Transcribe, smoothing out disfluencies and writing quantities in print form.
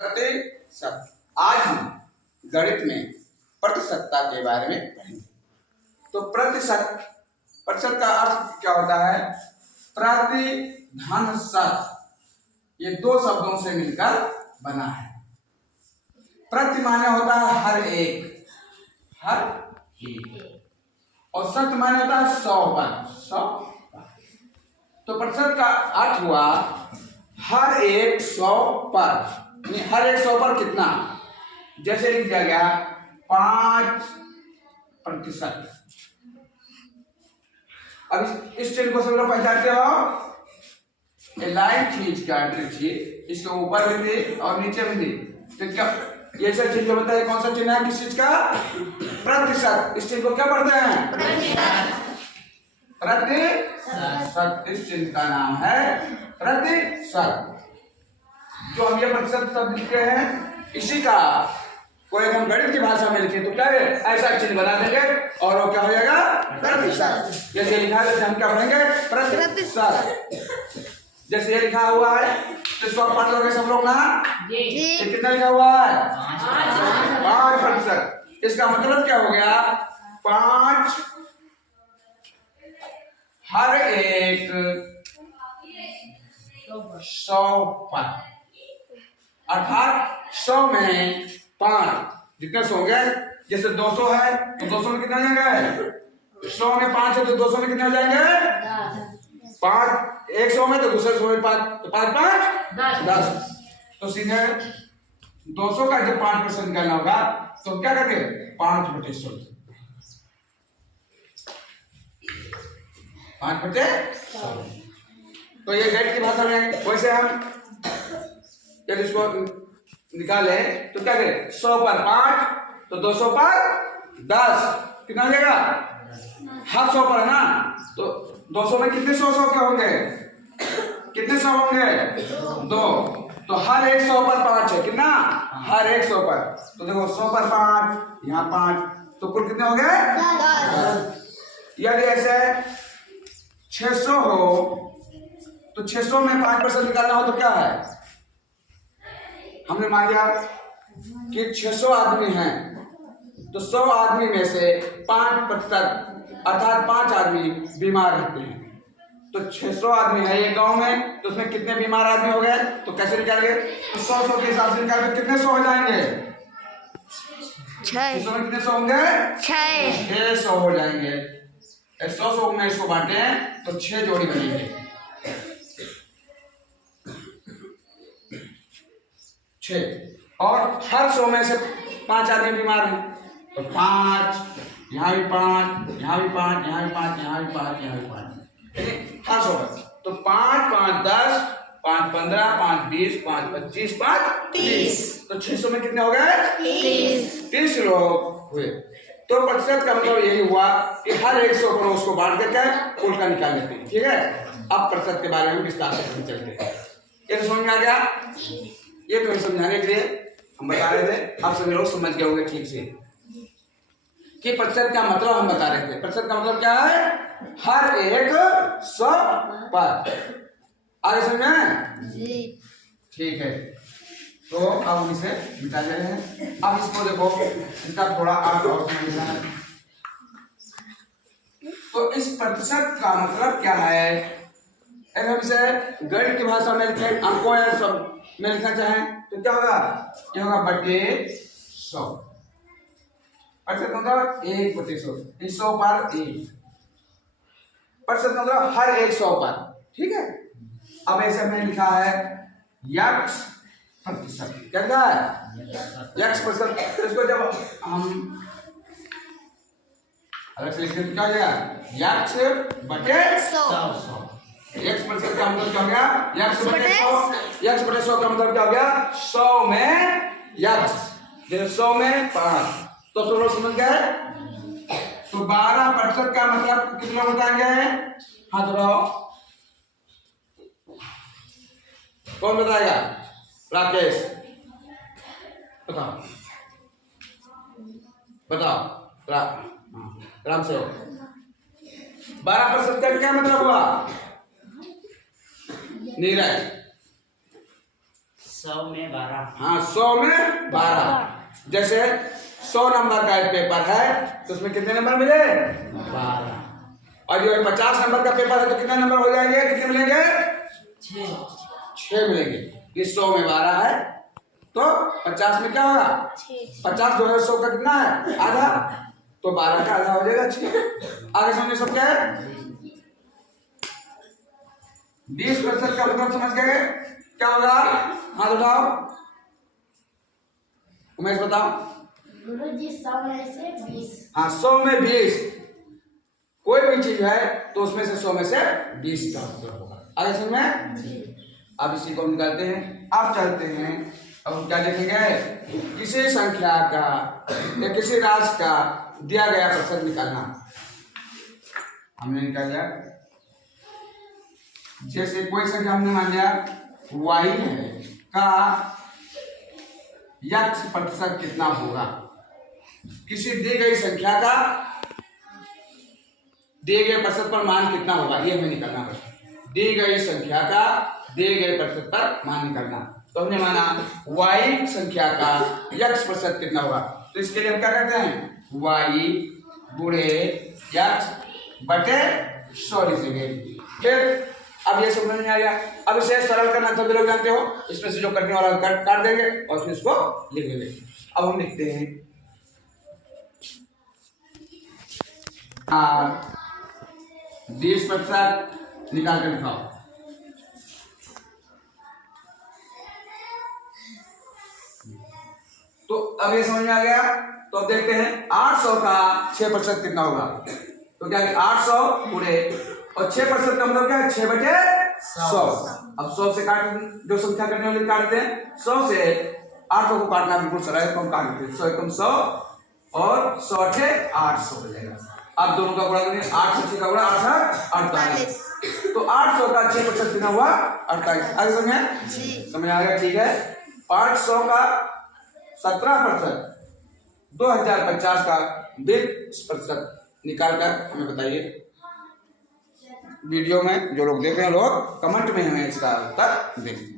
प्रतिशत। आज हम गणित में प्रतिशतता के बारे में पढ़ेंगे। तो प्रतिशत, प्रतिशत का अर्थ क्या होता है? प्रति धन शत, ये दो शब्दों से मिलकर बना है। प्रति माने होता है हर एक, हर एक, और शत माने होता है 100 पर, 100। तो प्रतिशत का अर्थ हुआ हर एक 100 पर, हर एक 100 पर कितना? जैसे लिख दिया गया 5%। अब इस चिन्ह को सब लोग पहचानते हो? ये लाइन खींच कर देखिए, इसके ऊपर भी थी और नीचे भी थी। तो क्या ये सब चिन्ह जो बताया, कौन सा चिन्ह है? किस चीज का? प्रतिशत। इस चिन्ह को क्या पढ़ते हैं? प्रतिशत। इस चिन्ह का नाम है प्रतिशत। जो हम ये प्रतिशत शब्द लिखते हैं, इसी का कोई हम गणित की भाषा में लिखे तो क्या है? ऐसा चिन्ह बना देंगे और वो क्या हो जाएगा? प्रतिशत। जैसे लिखा है, जैसे हम क्या पढ़ेंगे? प्रतिशत। जैसे ये लिखा हुआ है तो इसको पढ़ लोगे सब लोग ना? ये कितना लिखा हुआ है? 5%। इसका मतलब क्या हो गया? 5 हर एक 100 पर, अर्थात 100 में 5। जितने 100 हो गए, जैसे 200 है तो 200 में कितना जाएंगे? 100 में 5 है तो 200 में कितने हो जाएंगे? 5। 100 में तो दूसरे 100 में 5, तो 5 5 10। तो सीधे 200 का जब 5% करना होगा तो क्या करेंगे? 5/100, 5/100। तो ये गणित की भाषा में। वैसे हम जब इसको निकाले तो क्या करें? 100 पर 5 तो 200 पर 10, कितना हो जाएगा? हर 100 पर है ना, तो 200 में कितने 100 के होंगे? कितने 100 होंगे? 2। तो हर एक 100 पर 5 है, कितना? हर एक 100 पर। तो देखो 100 पर 5, यहाँ 5, तो कुल कितने हो गए? 10। यदि ऐसे 600 हो तो 600 में 5% निकालना हो तो क्या है? हमने मान लिया कि 600 आदमी हैं, तो 100 आदमी में से 5%, अर्थात 5 आदमी बीमार रहते हैं। तो 600 आदमी है एक गांव में, तो उसमें कितने बीमार आदमी हो गए? तो कैसे निकालेंगे? तो 100 के हिसाब से निकालेंगे, कितने 100 हो जाएंगे? 600 में कितने 100 होंगे? 600 हो जाएंगे। 100 में इसको बांटे हैं तो 6 जोड़ी बनेंगे। 6। और हर 100 में से 5 आदमी बीमार हैं, तो 5, यहाँ भी 5, यहाँ भी 5, यहाँ भी 5, यहाँ भी 5, यहाँ भी 5, हर 100 में। तो 5 5 10, 5 15, 5 20, 5 25, 5 30। तो 600 में कितने हो गए? 30 लोग हुए। तो प्रतिशत का मतलब यही हुआ कि हर एक 100 पर उसको बांट करके उल्टा निकाल लेते हैं। ठीक है, अब प्रतिशत के बारे में विस्तार से चलते हैं। ये तो समझ में आ गया? ये तो समझाने के लिए हम बता रहे थे, आप सभी लोग समझ गए होंगे ठीक से कि प्रतिशत का मतलब हम बता रहे थे। प्रतिशत का मतलब क्या है? हर एक 100 पर। आगे समझ में? ठीक है, तो अब हम इसे मिटा दे रहे हैं। अब इसको देखो, इसका थोड़ा अर्थ और समझना है। तो इस प्रतिशत का मतलब क्या है? अगर हम इसे गणित की भाषा में लिखें, अंकों या सब में लिखना चाहें तो क्या होगा? ये होगा बटे 100। प्रतिशत मतलब 1/100, 100 पर 1। प्रतिशत मतलब हर एक 100 पर। ठीक है, अब ऐसे हमने लिखा है x प्रतिशत। क्या लिखा है? x प्रतिशत। इसको जब हम अलग से लिखते तो क्या हो जाएगा? x/100। x प्रतिशत का मतलब क्या हो गया? x/100। x/100 का मतलब क्या हो गया? 100 में x, जैसे 100 में 5। तो सब लोग समझ गए? तो 12% का मतलब कितना बताएंगे? हाथ उठाओ, कौन बताएगा? राकेश बताओ, बताओ। राम से 12% का क्या मतलब हुआ? नीरज 100 में 12। हाँ 100 में 12। जैसे 100 नंबर का एक पेपर है तो उसमें कितने नंबर मिले? 12। और जो 50 नंबर का पेपर है तो कितने नंबर हो जाएंगे, कितने मिलेंगे? 6 मिलेंगे। ये 100 में 12 है तो 50 में क्या होगा? 50 जो है 100 का कितना है? आधा। तो 12 का आधा हो जाएगा 6। आगे समझे सब क्या है? 20% का मतलब समझ गए क्या होगा? हाथ उठाओ, उमेश बताओ। गुरुजी 100 में से 20। हाँ 100 में 20। कोई भी चीज है तो उसमें से 100 में से 20 का उत्तर होगा। आगे समझ में? अब इसी को हम निकालते हैं। आप चाहते हैं अब हम क्या देखेंगे? किसी संख्या का या किसी राशि का दिया गया प्रतिशत निकालना। हमने निकाल लिया। जैसे कोई संख्या हमने मान लिया y है का x प्रतिशत कितना होगा। किसी दी गई संख्या का दिए गए प्रतिशत पर मान कितना होगा, ये हमें निकालना पड़ेगा। दी गई संख्या का दिए गए प्रतिशत पर मान निकालना। तो हमने माना y संख्या का x प्रतिशत कितना होगा। तो इसके लिए हम क्या करते हैं? y गुणे x बटे 100 लिखेंगे। फिर अब ये समझ में आ गया। अब इसे सरल करना सभी लोग जानते हो। इसमें से जो कटने वाला काट देंगे और फिर इसको लिख देंगे। अब हम लिखते हैं 20% निकाल कर दिखाओ। तो अब ये समझ में आ गया। तो अब देखते हैं 800 का 6% कितना होगा। तो क्या 800 गुणे और 6% का मतलब क्या है? 6 बटे 100। अब 100 से काट, जो संख्या करने वाले काटते हैं 100 से 800 को काटना बिल्कुल सरल है। तो हम काट देते हैं 100 एकम 100 और 100 से 800 हो जाएगा। अब दोनों का गुणा करेंगे। 8 से 6 का गुणा 48। तो 800 का 6% कितना हुआ? 48। आगे समझे? समझ आ गया? ठीक है। 500 का 17%, 2050 का 20% निकाल कर हमें बताइए। वीडियो में जो लोग देख रहे हैं लोग कमेंट में हमें इसका उत्तर दें।